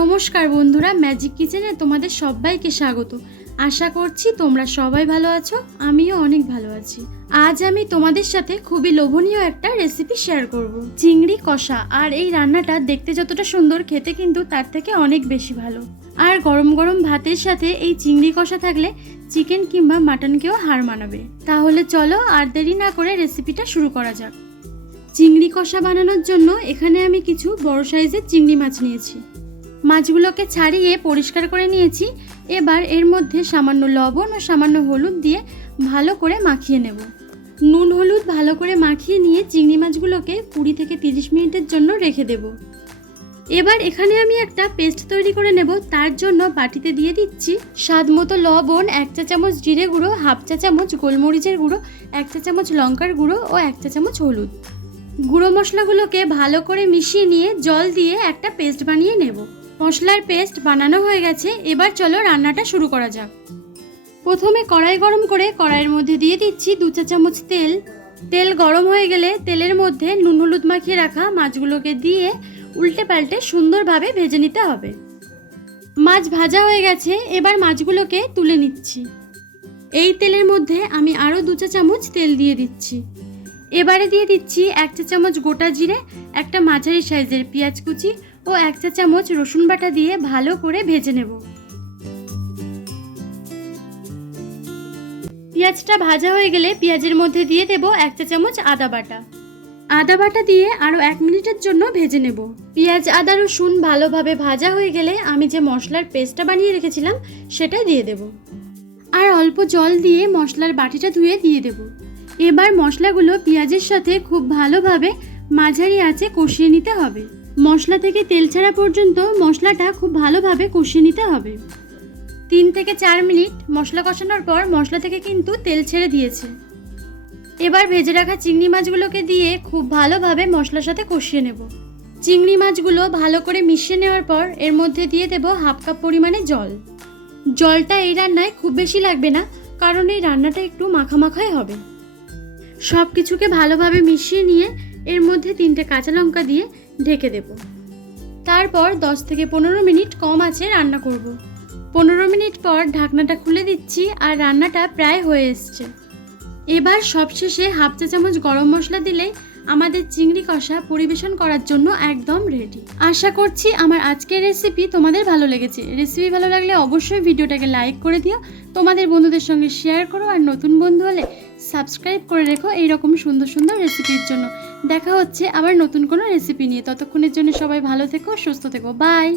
নমস্কার বন্ধুরা, ম্যাজিক কিচেনে তোমাদের সবাইকে স্বাগত। আশা করছি তোমরা সবাই ভালো আছো, আমিও অনেক ভালো আছি। আজ আমি তোমাদের সাথে খুবই লোভনীয় একটা রেসিপি শেয়ার করব, চিংড়ি কষা। আর এই রান্নাটা দেখতে যতটা সুন্দর, খেতে কিন্তু তার থেকে অনেক বেশি ভালো। আর গরম গরম ভাতের সাথে এই চিংড়ি কষা থাকলে চিকেন কিংবা মাটনকেও হার মানাবে। তাহলে চলো আর দেরি না করে রেসিপিটা শুরু করা যাক। চিংড়ি কষা বানানোর জন্য এখানে আমি কিছু বড় সাইজের চিংড়ি মাছ নিয়েছি। মাছগুলোকে ছাড়িয়ে পরিষ্কার করে নিয়েছি। এবার এর মধ্যে সামান্য লবণ ও সামান্য হলুদ দিয়ে ভালো করে মাখিয়ে নেব। নুন হলুদ ভালো করে মাখিয়ে নিয়ে চিংড়ি মাছগুলোকে 20 থেকে 30 মিনিটের জন্য রেখে দেব। এবার এখানে আমি একটা পেস্ট তৈরি করে নেব। তার জন্য বাটিতে দিয়ে দিচ্ছি স্বাদ মতো লবণ, 1 চা চামচ জিরে গুঁড়ো, 1/2 চা চামচ গোলমরিচের গুঁড়ো, 1 চা চামচ লঙ্কার গুঁড়ো ও 1 চা চামচ হলুদ। গুঁড়ো মশলাগুলোকে ভালো করে মিশিয়ে নিয়ে জল দিয়ে একটা পেস্ট বানিয়ে নেব। মশলার পেস্ট বানানো হয়ে গেছে। এবার চলো রান্নাটা শুরু করা যাক। প্রথমে কড়াই গরম করে কড়াইয়ের মধ্যে দিয়ে দিচ্ছি 2 চা চামচ তেল। তেল গরম হয়ে গেলে তেলের মধ্যে নুন হলুদ মাখিয়ে রাখা মাছগুলোকে দিয়ে উল্টে পাল্টে সুন্দরভাবে ভেজে নিতে হবে। মাছ ভাজা হয়ে গেছে, এবার মাছগুলোকে তুলে নিচ্ছি। এই তেলের মধ্যে আমি আরও 2 চা চামচ তেল দিয়ে দিচ্ছি। এবারে দিয়ে দিচ্ছি 1 চা চামচ গোটা জিরে, একটা মাঝারি সাইজের পেঁয়াজ কুচি ও 1 চা চামচ রসুন বাটা দিয়ে ভালো করে ভেজে নেব। পেঁয়াজটা ভাজা হয়ে গেলে পেঁয়াজের মধ্যে দিয়ে দেব 1 চা চামচ আদা বাটা। আদা বাটা দিয়ে আরও 1 মিনিটের জন্য ভেজে নেব। পেঁয়াজ আদা রসুন ভালোভাবে ভাজা হয়ে গেলে আমি যে মশলার পেস্টটা বানিয়ে রেখেছিলাম সেটা দিয়ে দেব। আর অল্প জল দিয়ে মশলার বাটিটা ধুয়ে দিয়ে দেব। এবার মশলাগুলো পেঁয়াজের সাথে খুব ভালোভাবে মাঝারি আঁচে কষিয়ে নিতে হবে। মশলা থেকে তেল ছাড়া পর্যন্ত মশলাটা খুব ভালোভাবে কষিয়ে নিতে হবে। 3 থেকে 4 মিনিট মশলা কষানোর পর মশলা থেকে কিন্তু তেল ছেড়ে দিয়েছে। এবার ভেজে রাখা চিংড়ি মাছগুলোকে দিয়ে খুব ভালোভাবে মশলার সাথে কষিয়ে নেব। চিংড়ি মাছগুলো ভালো করে মিশিয়ে নেওয়ার পর এর মধ্যে দিয়ে দেব 1/2 কাপ পরিমাণে জল। জলটা এই রান্নায় খুব বেশি লাগবে না, কারণ এই রান্নাটা একটু মাখামাখাই হবে। সব কিছুকে ভালোভাবে মিশিয়ে নিয়ে এর মধ্যে 3টে কাঁচা লঙ্কা দিয়ে ঢেকে দেব। তারপর 10 থেকে 15 মিনিট কম আঁচে রান্না করব। 15 মিনিট পর ঢাকনাটা খুলে দিচ্ছি আর রান্নাটা প্রায় হয়ে এসছে। এবার সবশেষে 1/2 চা চামচ গরম মশলা দিলেই আমাদের চিংড়ি কষা পরিবেশন করার জন্য একদম রেডি। আশা করছি আমার আজকের রেসিপি তোমাদের ভালো লেগেছে। রেসিপি ভালো লাগলে অবশ্যই ভিডিওটাকে লাইক করে দিও, তোমাদের বন্ধুদের সঙ্গে শেয়ার করো, আর নতুন বন্ধু হলে সাবস্ক্রাইব করে রেখো এইরকম সুন্দর সুন্দর রেসিপির জন্য। দেখা হচ্ছে আবার নতুন কোনো রেসিপি নিয়ে। ততক্ষণের জন্য সবাই ভালো থেকো, সুস্থ থেকো। বাই।